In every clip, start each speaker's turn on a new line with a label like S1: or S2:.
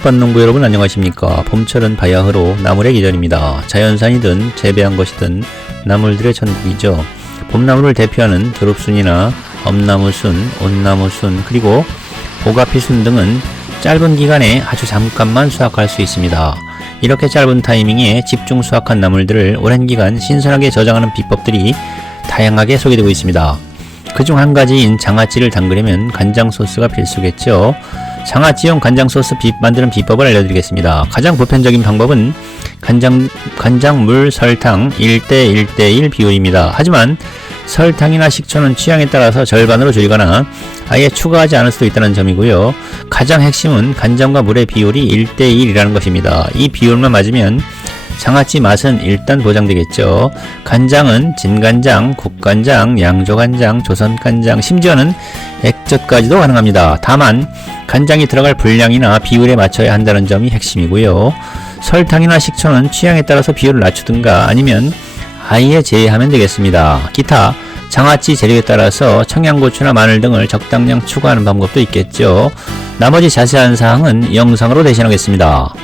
S1: 텃밭농부 여러분 안녕하십니까? 봄철은 바야흐로 나물의 계절입니다. 자연산이든 재배한 것이든 나물들의 천국이죠. 봄나물을 대표하는 드롭순이나 엄나무순, 온나무순 그리고 보가피순 등은 짧은 기간에 아주 잠깐만 수확할 수 있습니다. 이렇게 짧은 타이밍에 집중 수확한 나물들을 오랜 기간 신선하게 저장하는 비법들이 다양하게 소개되고 있습니다. 그중 한 가지인 장아찌를 담그려면 간장 소스가 필수겠죠 장아찌용 간장 소스 비, 만드는 비법을 알려드리겠습니다. 가장 보편적인 방법은 간장, 간장물, 설탕 1대 1대1 비율입니다. 하지만 설탕이나 식초는 취향에 따라서 절반으로 줄이거나 아예 추가하지 않을 수도 있다는 점이고요. 가장 핵심은 간장과 물의 비율이 1대1이라는 것입니다. 이 비율만 맞으면 장아찌 맛은 일단 보장되겠죠. 간장은 진간장, 국간장, 양조간장, 조선간장, 심지어는 액젓까지도 가능합니다. 다만 간장이 들어갈 분량이나 비율에 맞춰야 한다는 점이 핵심이고요. 설탕이나 식초는 취향에 따라서 비율을 낮추든가 아니면 아예 제외하면 되겠습니다. 기타 장아찌 재료에 따라서 청양고추나 마늘 등을 적당량 추가하는 방법도 있겠죠. 나머지 자세한 사항은 영상으로 대신하겠습니다.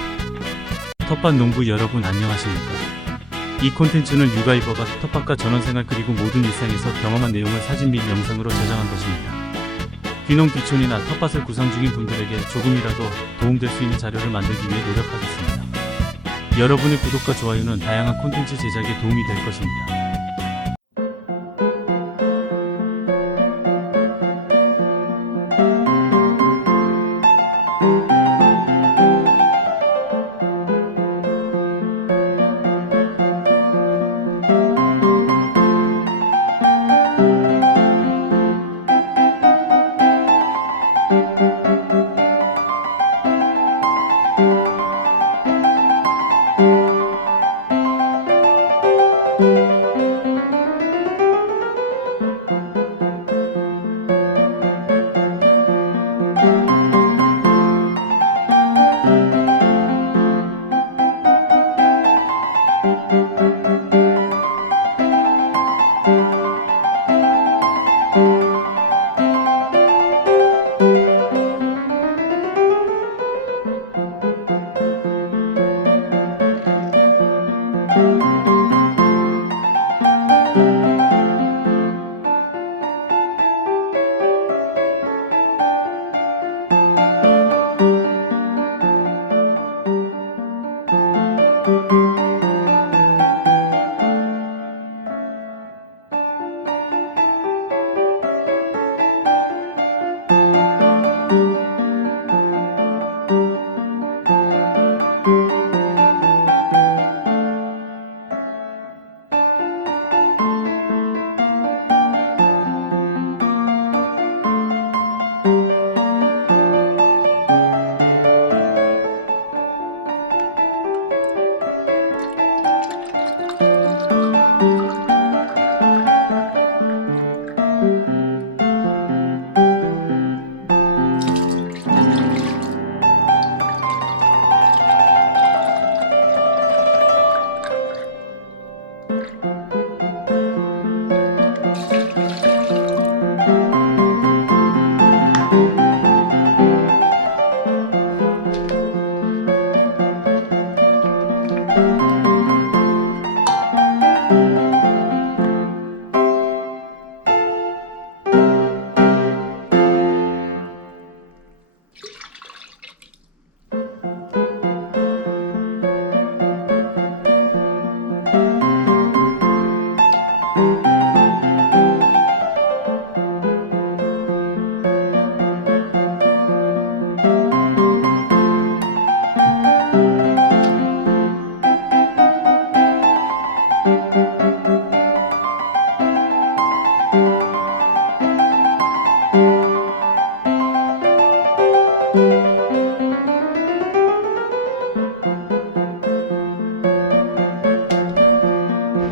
S2: 텃밭 농부 여러분 안녕하십니까? 이 콘텐츠는 육아이버가 텃밭과 전원생활 그리고 모든 일상에서 경험한 내용을 사진 및 영상으로 저장한 것입니다. 귀농 귀촌이나 텃밭을 구상 중인 분들에게 조금이라도 도움될 수 있는 자료를 만들기 위해 노력하겠습니다. 여러분의 구독과 좋아요는 다양한 콘텐츠 제작에 도움이 될 것입니다. thank you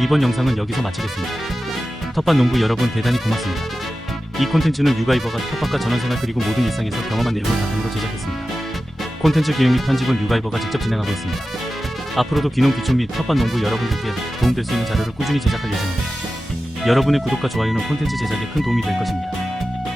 S2: 이번 영상은 여기서 마치겠습니다. 텃밭 농부 여러분 대단히 고맙습니다. 이 콘텐츠는 육아이버가 텃밭과 전원생활 그리고 모든 일상에서 경험한 내용을 바탕으로 제작했습니다. 콘텐츠 기획 및 편집은 육아이버가 직접 진행하고 있습니다. 앞으로도 귀농 귀촌 및 텃밭 농부 여러분들께 도움될 수 있는 자료를 꾸준히 제작할 예정입니다. 여러분의 구독과 좋아요는 콘텐츠 제작에 큰 도움이 될 것입니다.